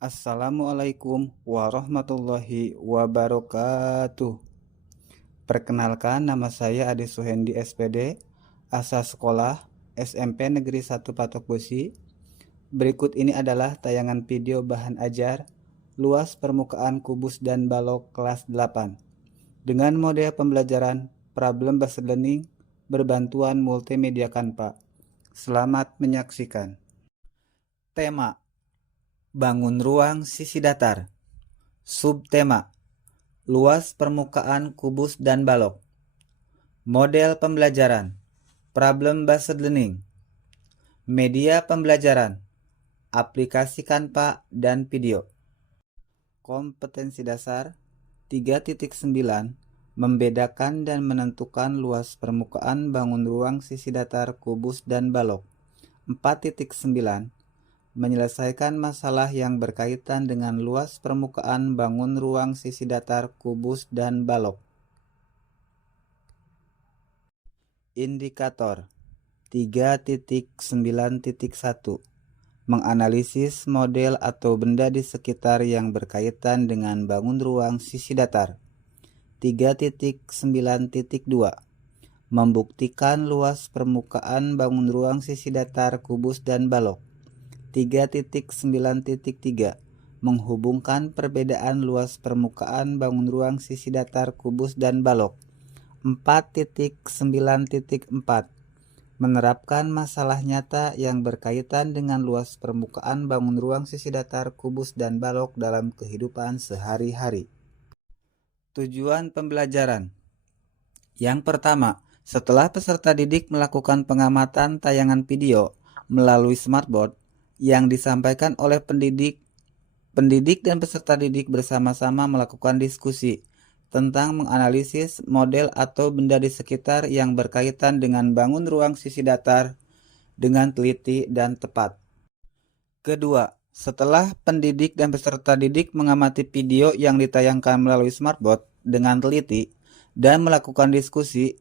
Assalamualaikum warahmatullahi wabarakatuh. Perkenalkan, nama saya Ade Suhendi SPD, asal sekolah SMP Negeri 1 Patok Besi. Berikut ini adalah tayangan video bahan ajar luas permukaan kubus dan balok kelas 8 dengan model pembelajaran problem based learning berbantuan multimedia Canva. Selamat menyaksikan. Tema: bangun ruang sisi datar. Subtema: luas permukaan kubus dan balok. Model pembelajaran: problem based learning. Media pembelajaran: aplikasi Canva dan video. Kompetensi dasar 3.9: membedakan dan menentukan luas permukaan bangun ruang sisi datar kubus dan balok. 4.9: menyelesaikan masalah yang berkaitan dengan luas permukaan bangun ruang sisi datar kubus dan balok. Indikator 3.9.1: menganalisis model atau benda di sekitar yang berkaitan dengan bangun ruang sisi datar. 3.9.2: membuktikan luas permukaan bangun ruang sisi datar kubus dan balok. 3.9.3: menghubungkan perbedaan luas permukaan bangun ruang sisi datar kubus dan balok. 4.9.4: menerapkan masalah nyata yang berkaitan dengan luas permukaan bangun ruang sisi datar kubus dan balok dalam kehidupan sehari-hari. Tujuan pembelajaran: yang pertama, setelah peserta didik melakukan pengamatan tayangan video melalui smartboard yang disampaikan oleh pendidik dan peserta didik bersama-sama melakukan diskusi tentang menganalisis model atau benda di sekitar yang berkaitan dengan bangun ruang sisi datar dengan teliti dan tepat. Kedua, setelah pendidik dan peserta didik mengamati video yang ditayangkan melalui smartboard dengan teliti dan melakukan diskusi,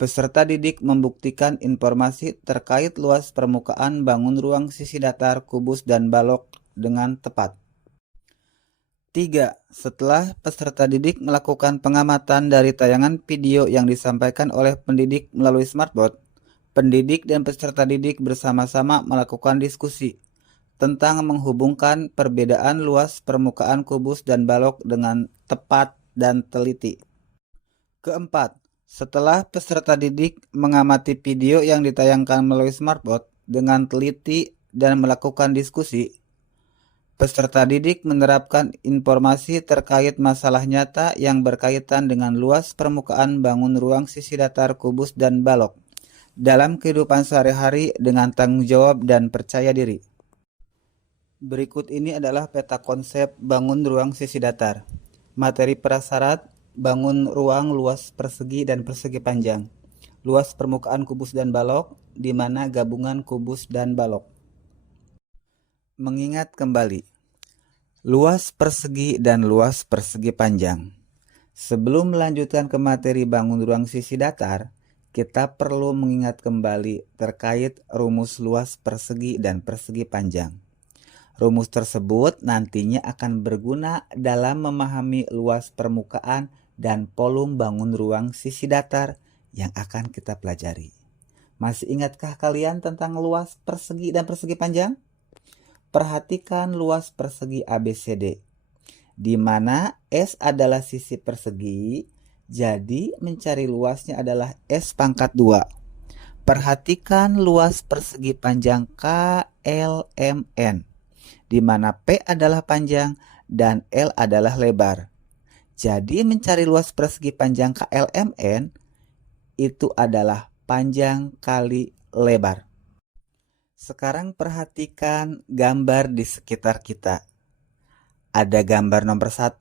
peserta didik membuktikan informasi terkait luas permukaan bangun ruang sisi datar kubus dan balok dengan tepat. 3. Setelah peserta didik melakukan pengamatan dari tayangan video yang disampaikan oleh pendidik melalui smartboard, pendidik dan peserta didik bersama-sama melakukan diskusi tentang menghubungkan perbedaan luas permukaan kubus dan balok dengan tepat dan teliti. Keempat, setelah peserta didik mengamati video yang ditayangkan melalui smartboard dengan teliti dan melakukan diskusi, peserta didik menerapkan informasi terkait masalah nyata yang berkaitan dengan luas permukaan bangun ruang sisi datar kubus dan balok dalam kehidupan sehari-hari dengan tanggung jawab dan percaya diri. Berikut ini adalah peta konsep bangun ruang sisi datar. Materi prasyarat: bangun ruang luas persegi dan persegi panjang. Luas permukaan kubus dan balok, di mana gabungan kubus dan balok. Mengingat kembali. Luas persegi dan luas persegi panjang. Sebelum melanjutkan ke materi bangun ruang sisi datar, kita perlu mengingat kembali terkait rumus luas persegi dan persegi panjang. Rumus tersebut nantinya akan berguna dalam memahami luas permukaan dan volume bangun ruang sisi datar yang akan kita pelajari. Masih ingatkah kalian tentang luas persegi dan persegi panjang? Perhatikan luas persegi ABCD, di mana S adalah sisi persegi, jadi mencari luasnya adalah S pangkat 2. Perhatikan luas persegi panjang KLMN, di mana P adalah panjang dan L adalah lebar. Jadi mencari luas persegi panjang KLMN itu adalah panjang kali lebar. Sekarang perhatikan gambar di sekitar kita. Ada gambar nomor 1,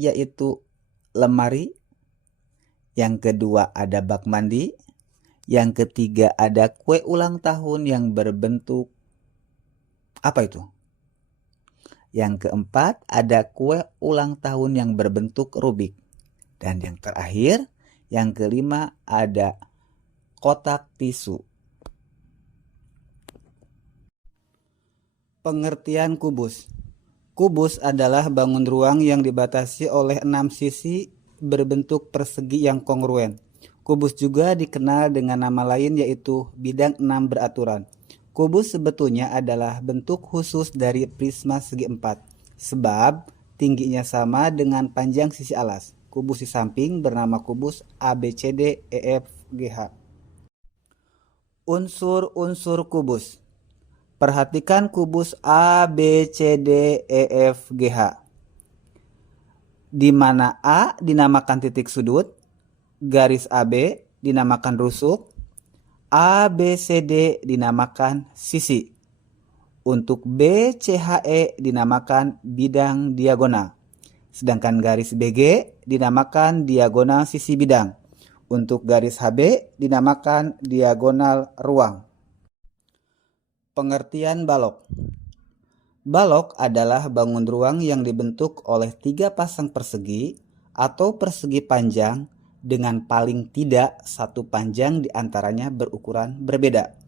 yaitu lemari. Yang kedua ada bak mandi. Yang ketiga ada kue ulang tahun yang berbentuk apa itu? Yang keempat ada kue ulang tahun yang berbentuk Rubik. Dan yang terakhir, yang kelima ada kotak tisu. Pengertian kubus. Kubus adalah bangun ruang yang dibatasi oleh 6 sisi berbentuk persegi yang kongruen. Kubus juga dikenal dengan nama lain yaitu bidang 6 beraturan. Kubus sebetulnya adalah bentuk khusus dari prisma segi 4, sebab tingginya sama dengan panjang sisi alas. Kubus di samping bernama kubus ABCD EFGH. Unsur-unsur kubus. Perhatikan kubus ABCDEFGH, di mana A dinamakan titik sudut, garis AB dinamakan rusuk, ABCD dinamakan sisi. Untuk BCHE dinamakan bidang diagonal, sedangkan garis BG dinamakan diagonal sisi bidang. Untuk garis HB dinamakan diagonal ruang. Pengertian balok. Balok adalah bangun ruang yang dibentuk oleh 3 pasang persegi atau persegi panjang dengan paling tidak satu panjang diantaranya berukuran berbeda.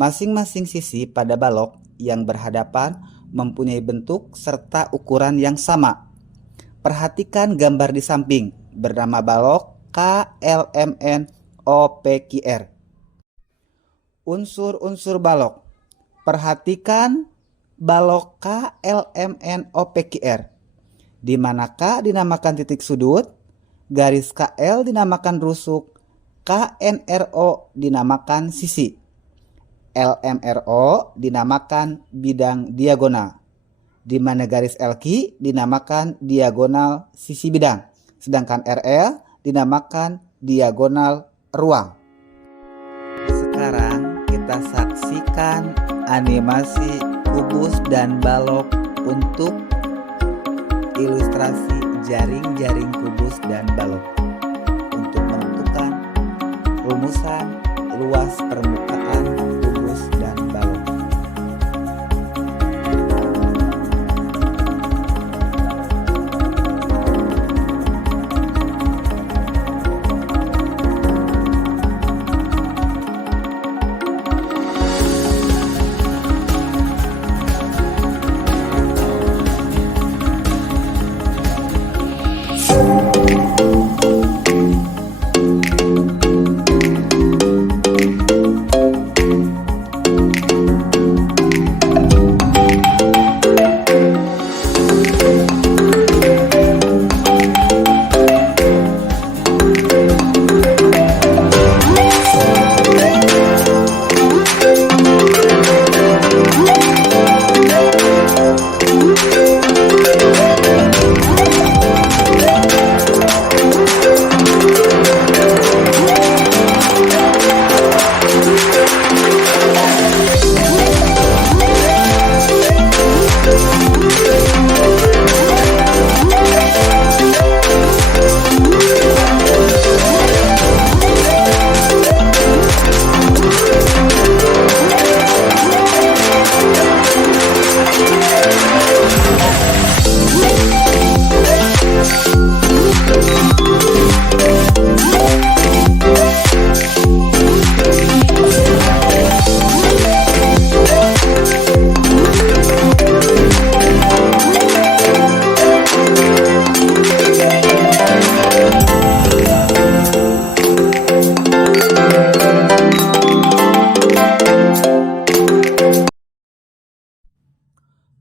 Masing-masing sisi pada balok yang berhadapan mempunyai bentuk serta ukuran yang sama. Perhatikan gambar di samping bernama balok KLMNOPQR. Unsur-unsur balok. Perhatikan balok KLMNOPQR, di mana K dinamakan titik sudut, garis KL dinamakan rusuk, KNRO dinamakan sisi, LMRO dinamakan bidang diagonal, di mana garis LQ dinamakan diagonal sisi bidang, sedangkan RL dinamakan diagonal ruang. Sekarang kita saksikan animasi kubus dan balok untuk ilustrasi jaring-jaring kubus dan balok untuk menentukan rumusan luas permukaan kubus dan balok.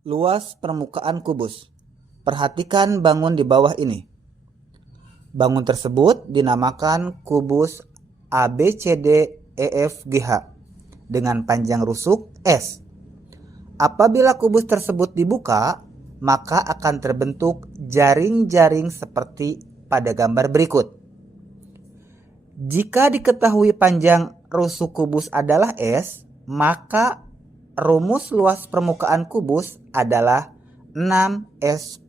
Luas permukaan kubus. Perhatikan bangun di bawah ini. Bangun tersebut dinamakan kubus ABCDEFGH dengan panjang rusuk S. Apabila kubus tersebut dibuka, maka akan terbentuk jaring-jaring seperti pada gambar berikut. Jika diketahui panjang rusuk kubus adalah S, maka rumus luas permukaan kubus adalah 6S².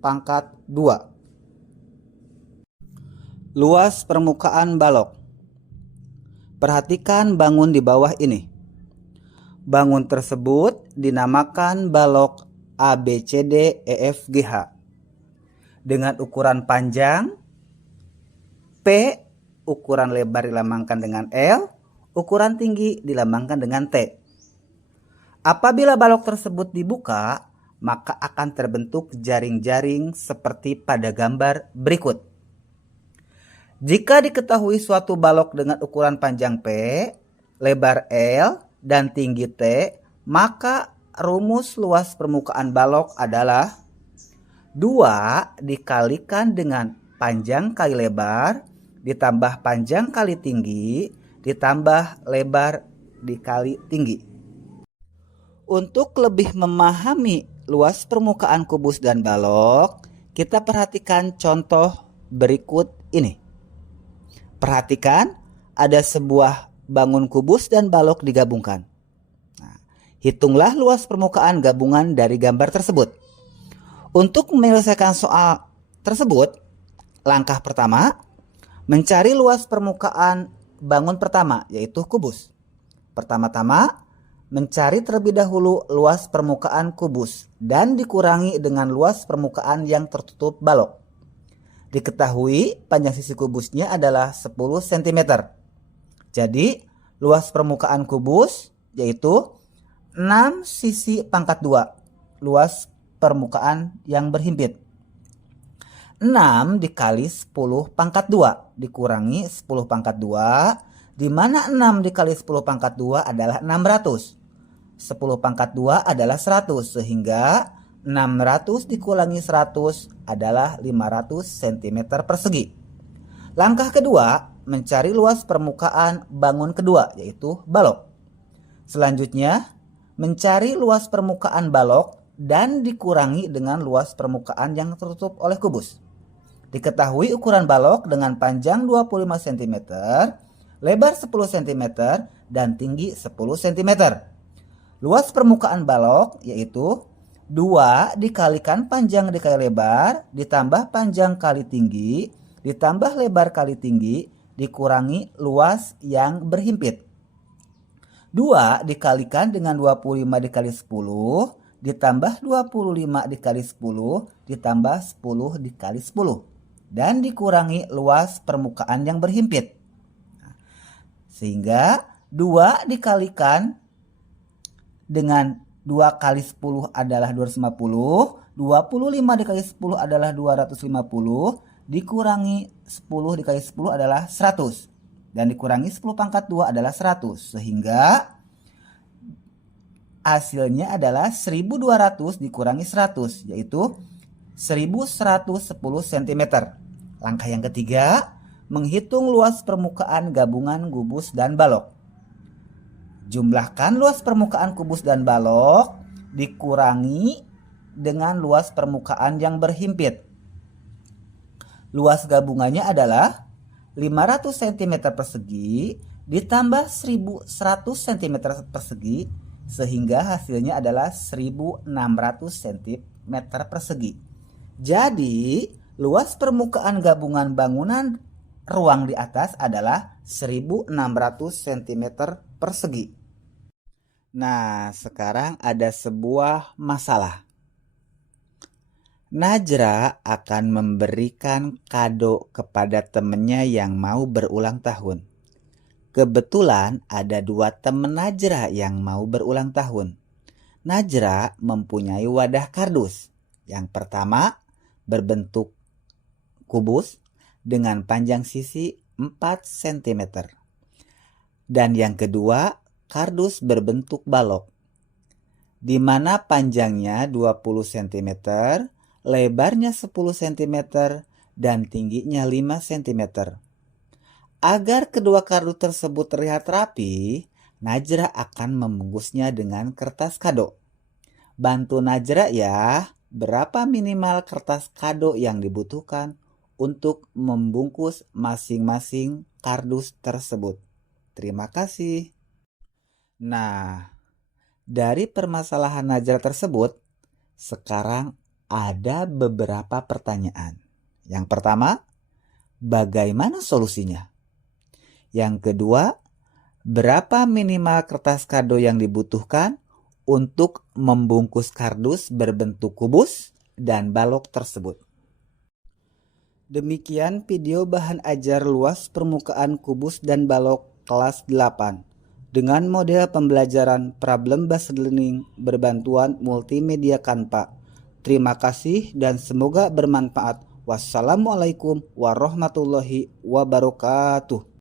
Luas permukaan balok. Perhatikan bangun di bawah ini. Bangun tersebut dinamakan balok ABCDEFGH dengan ukuran panjang P, ukuran lebar dilambangkan dengan L, ukuran tinggi dilambangkan dengan T. Apabila balok tersebut dibuka, maka akan terbentuk jaring-jaring seperti pada gambar berikut. Jika diketahui suatu balok dengan ukuran panjang P, lebar L, dan tinggi T, maka rumus luas permukaan balok adalah 2 dikalikan dengan panjang kali lebar, ditambah panjang kali tinggi, ditambah lebar dikali tinggi. Untuk lebih memahami luas permukaan kubus dan balok, kita perhatikan contoh berikut ini. Perhatikan, ada sebuah bangun kubus dan balok digabungkan. Nah, hitunglah luas permukaan gabungan dari gambar tersebut. Untuk menyelesaikan soal tersebut, langkah pertama, mencari luas permukaan bangun pertama, yaitu kubus. Pertama-tama, mencari terlebih dahulu luas permukaan kubus dan dikurangi dengan luas permukaan yang tertutup balok. Diketahui panjang sisi kubusnya adalah 10 cm. Jadi, luas permukaan kubus yaitu 6 sisi pangkat 2, luas permukaan yang berhimpit. 6 dikali 10 pangkat 2 dikurangi 10 pangkat 2, di mana 6 dikali 10 pangkat 2 adalah 600. 10 pangkat 2 adalah 100, sehingga 600 dikurangi 100 adalah 500 cm persegi. Langkah kedua, mencari luas permukaan bangun kedua, yaitu balok. Selanjutnya, mencari luas permukaan balok dan dikurangi dengan luas permukaan yang tertutup oleh kubus. Diketahui ukuran balok dengan panjang 25 cm, lebar 10 cm, dan tinggi 10 cm. Luas permukaan balok yaitu 2 dikalikan panjang dikali lebar, ditambah panjang kali tinggi, ditambah lebar kali tinggi, dikurangi luas yang berhimpit. 2 dikalikan dengan 25 dikali 10, ditambah 25 dikali 10, ditambah 10 dikali 10. Dan dikurangi luas permukaan yang berhimpit. Sehingga 2 dikalikan dengan 2 kali 10 adalah 250, 25 dikali 10 adalah 250, dikurangi 10 dikali 10 adalah 100. Dan dikurangi 10 pangkat 2 adalah 100. Sehingga hasilnya adalah 1200 dikurangi 100, yaitu 1110 cm. Langkah yang ketiga, menghitung luas permukaan gabungan kubus dan balok. Jumlahkan luas permukaan kubus dan balok dikurangi dengan luas permukaan yang berhimpit. Luas gabungannya adalah 500 cm persegi ditambah 1100 cm persegi, sehingga hasilnya adalah 1600 cm persegi. Jadi, luas permukaan gabungan bangunan ruang di atas adalah 1600 cm persegi. Nah, sekarang ada sebuah masalah. Najra akan memberikan kado kepada temannya yang mau berulang tahun. Kebetulan ada 2 teman Najra yang mau berulang tahun. Najra mempunyai wadah kardus. Yang pertama berbentuk kubus dengan panjang sisi 4 cm. Dan yang kedua kardus berbentuk balok, di mana panjangnya 20 cm, lebarnya 10 cm, dan tingginya 5 cm. Agar kedua kardus tersebut terlihat rapi, Najra akan membungkusnya dengan kertas kado. Bantu Najra ya, berapa minimal kertas kado yang dibutuhkan untuk membungkus masing-masing kardus tersebut. Terima kasih. Nah, dari permasalahan Najra tersebut, sekarang ada beberapa pertanyaan. Yang pertama, bagaimana solusinya? Yang kedua, berapa minimal kertas kado yang dibutuhkan untuk membungkus kardus berbentuk kubus dan balok tersebut? Demikian video bahan ajar luas permukaan kubus dan balok kelas 8. dengan model pembelajaran problem-based learning berbantuan multimedia Canva. Terima kasih dan semoga bermanfaat. Wassalamualaikum warahmatullahi wabarakatuh.